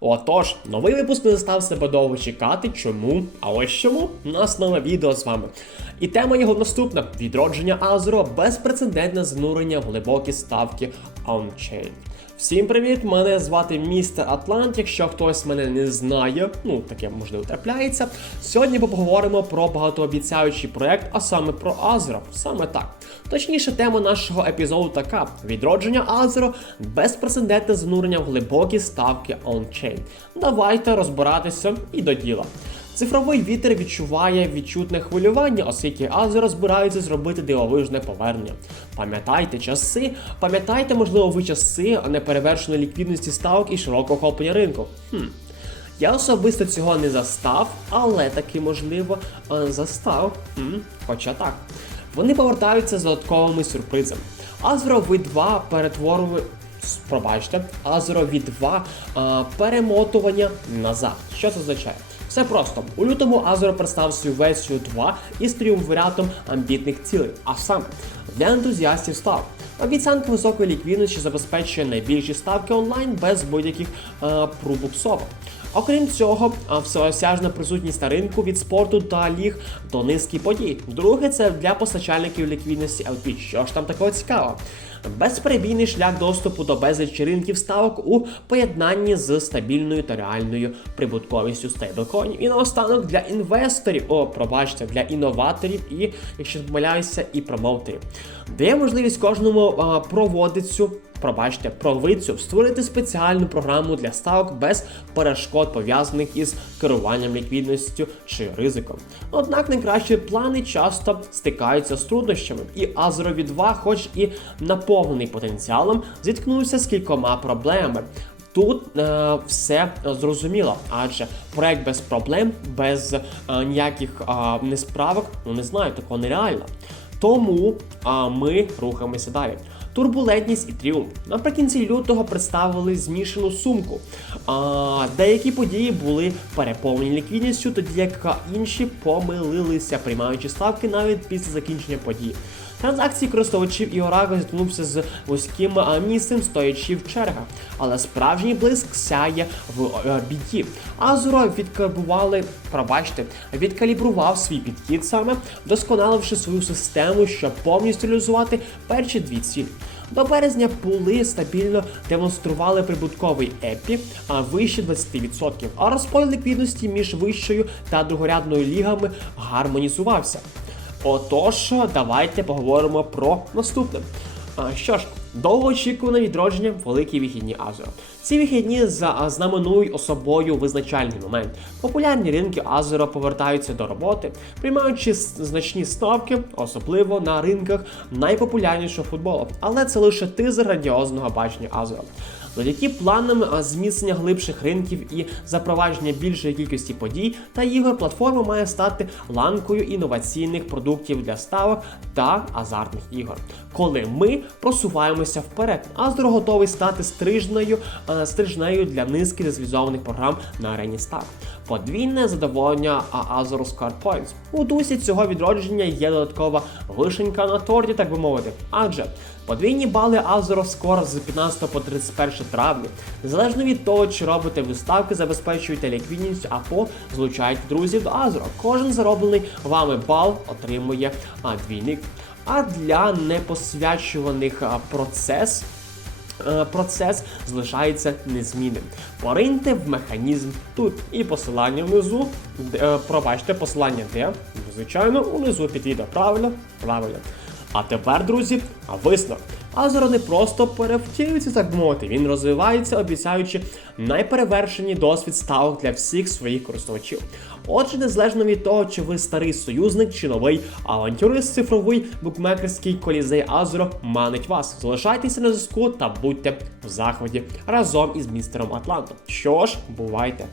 Отож, новий випуск не застав себе довго чекати. Чому? А ось чому? У нас нове відео з вами. І тема його наступна: відродження Азеро, безпрецедентне занурення в глибокі ставки ончейн. Всім привіт! Мене звати містер Атлант. Якщо хтось мене не знає, ну таке можливо трапляється. Сьогодні поговоримо про багатообіцяючий проект, а саме про Азеро. Саме так. Точніше, тема нашого епізоду така: відродження Азеро, безпрецедентне занурення в глибокі ставки ончейн. Давайте розбиратися і до діла. Цифровий вітер відчуває відчутне хвилювання, оскільки Азеро збираються зробити дивовижне повернення. Пам'ятайте часи, пам'ятайте, можливо, ви часи неперевершеної ліквідності ставок і широкого охоплення ринку. Хм. Я особисто цього не застав, але таки можливо е, застав. Хм. Хоча так. Вони повертаються з додатковими сюрпризами. Азеро V2 перетворили. Пробачте, Азеро V2 а, перемотування назад. Що це означає? Все просто. У лютому Азеро представив свою версію 2 із тріумвиратом амбітних цілей, а саме для ентузіастів став. Обіцянка високої ліквідності забезпечує найбільші ставки онлайн без будь-яких е, пробуксовок. Окрім цього, всеосяжна присутність на ринку від спорту та ліг до низки подій. Друге, це для постачальників ліквідності LP. Що ж там такого цікавого? Безперебійний шлях доступу до безлічі ринків ставок у поєднанні з стабільною та реальною прибутковістю стейблкоїнів. І наостанок для інвесторів, о, пробачте, для інноваторів і, якщо помиляюся, і промоутерів. Дає можливість кожному а, проводицю пробачте, провидцю створити спеціальну програму для ставок без перешкод, пов'язаних із керуванням ліквідністю чи ризиком. Однак найкращі плани часто стикаються з труднощами, і Азерові 2, хоч і наповнений потенціалом, зіткнувся з кількома проблемами. Тут е, все зрозуміло, адже проект без проблем, без е, ніяких е, несправок, ну не знаю, такого нереально. Тому а, ми рухаємося далі. Турбулентність і тріумф. Наприкінці лютого представили змішану сумку. А, деякі події були переповнені ліквідністю, тоді як інші помилилися, приймаючи ставки навіть після закінчення подій. Транзакції користувачів і Oracle зіткнувся з вузьким місцем, стоячи в чергах. Але справжній блиск сяє в біді. Азуро відкалібрували, пробачте, відкалібрував свій підхід саме, вдосконаливши свою систему, щоб повністю реалізувати перші дві цілі. До березня пули стабільно демонстрували прибутковий епі, а вище 20%, а розподіл ліквідності між вищою та другорядною лігами гармонізувався. Отож, давайте поговоримо про наступне. Що ж, довгоочікуване відродження великі вихідні Азеро. Ці вихідні знаменують особою визначальний момент. Популярні ринки Азеро повертаються до роботи, приймаючи значні ставки, особливо на ринках найпопулярнішого футболу. Але це лише тизер грандіозного бачення Азеро. Завдяки планам а, зміцнення глибших ринків і запровадження більшої кількості подій та ігор платформа має стати ланкою інноваційних продуктів для ставок та азартних ігор. Коли ми просуваємося вперед, Азеро готовий стати стрижною а, стрижнею для низки реалізованих програм на арені ставок. Подвійне задоволення а, Azure Scar Points. У дусі цього відродження є додаткова вишенька на торті, так би мовити. Адже подвійні бали Azure Score з 15 по 31 травня, незалежно від того, чи робите ви ставки, забезпечуєте ліквідність або злучаєте друзів до Azure. Кожен зароблений вами бал отримує двійник. А для непосвячуваних процес процес залишається незмінним. Пориньте в механізм тут і посилання внизу. Е, Пробачте, посилання де? Звичайно, унизу під відео. Правильно? Правильно. А тепер, друзі, висновок. Азеро не просто перевтілюється, так мовити, він розвивається, обіцяючи найперевершені досвід ставок для всіх своїх користувачів. Отже, незалежно від того, чи ви старий союзник чи новий авантюрист цифровий букмекерський колізей Азеро манить вас. Залишайтеся на зв'язку та будьте в захваті разом із містером Атлантом. Що ж, бувайте!